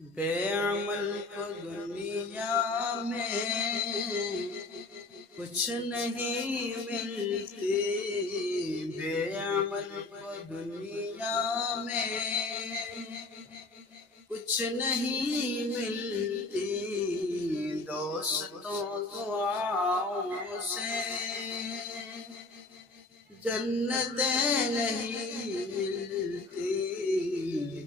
بے عمل کو دنیا میں کچھ نہیں ملتی، بے عمل کو دنیا میں کچھ نہیں ملتی، دوستوں دعاؤں سے جنتیں نہیں ملتی،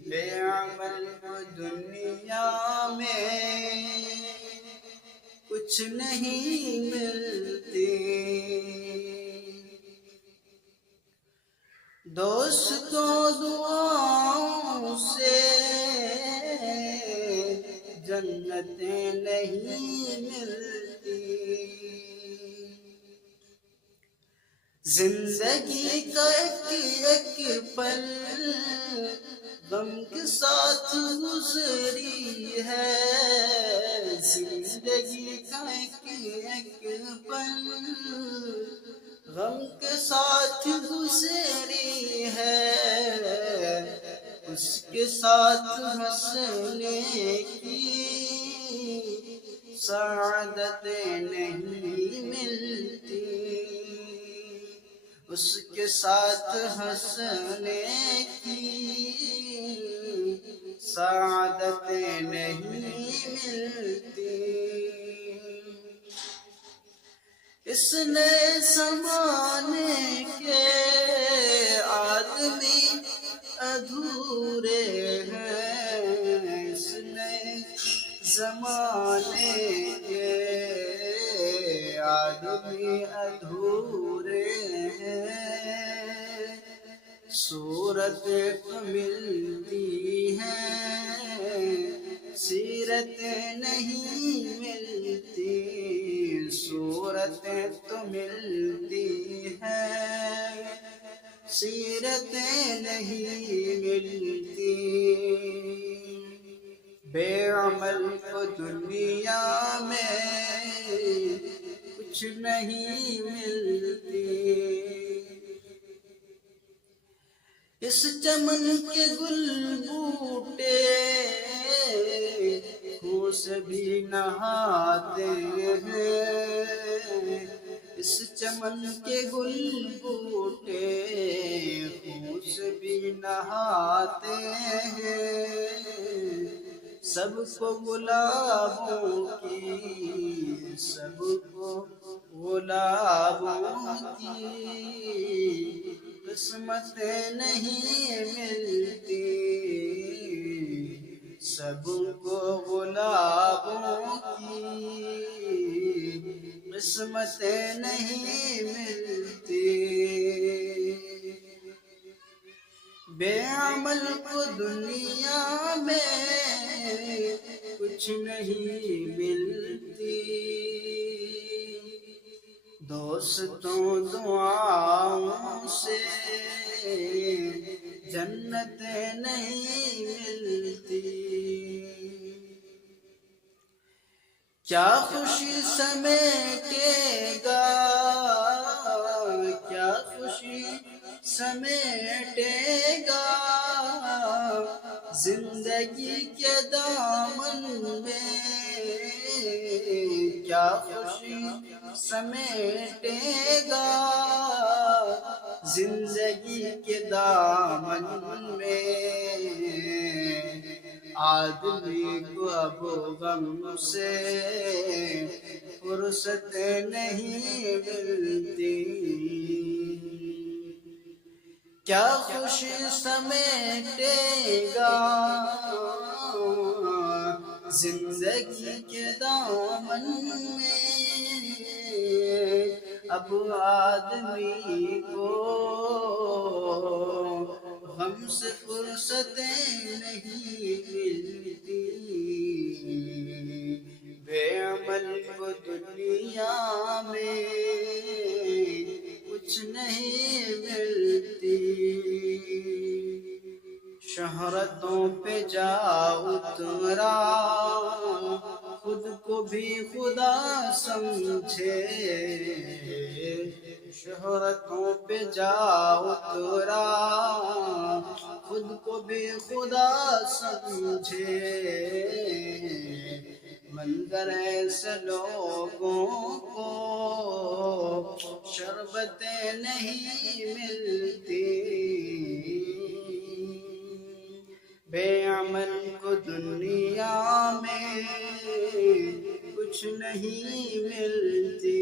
بے عمل کو دنیا میں کچھ نہیں ملتی، دوستوں دعاؤں سے جنتیں نہیں ملتی، زندگی کا ایک پل غم کے ساتھ گزری ہے، زندگی کا ایک پل غم کے ساتھ گزری ہے، اس کے ساتھ ہنسنے کی سعادتیں نہیں ملتی، اس کے ساتھ ہنسنے کی سعادتیں نہیں ملتی، اس نئے زمانے کے آدمی ادھورے ہیں، اس نئے زمانے کے آدمی ادھورے ہیں، صورت ملتی ہے سیرت نہیں ملتی، صورت تو ملتی ہے سیرت نہیں ملتی، بے عمل کو دنیا میں کچھ نہیں ملتی، اس چمن کے گل بوٹے خون سے بھی نہاتے ہیں، اس چمن کے گل بوٹے خون سے بھی نہاتے ہیں، سب کو گلابوں کی، سب کو گلابوں کی قسمت نہیں ملتی، سب کو گلابوں کی قسمت نہیں ملتی، بے عمل کو دنیا میں کچھ نہیں ملتی، دوستوں دعاؤں سے جنتیں نہیں ملتی، کیا خوشی سمیٹے گا، کیا خوشی سمیٹے گا زندگی کے دامن میں، کیا خوشی سمیٹے گا زندگی کے دامن میں، آدمی کو اب غم سے فرصت نہیں ملتی، کیا خوشی سمیٹے گا زندگی کے دامن میں، اب آدمی کو غم سے فرصتیں نہیں ملتی، بے عمل کو دنیا میں کچھ نہیں ملتی، شہرتوں پہ جا اترا خود کو بھی خدا سمجھے، شہرتوں پہ جا اترا، خود کو بھی خدا سمجھے، منظر ایسے لوگوں کو شربتیں نہیں ملتی، بے عمل کو دنیا میں کچھ نہیں ملتی،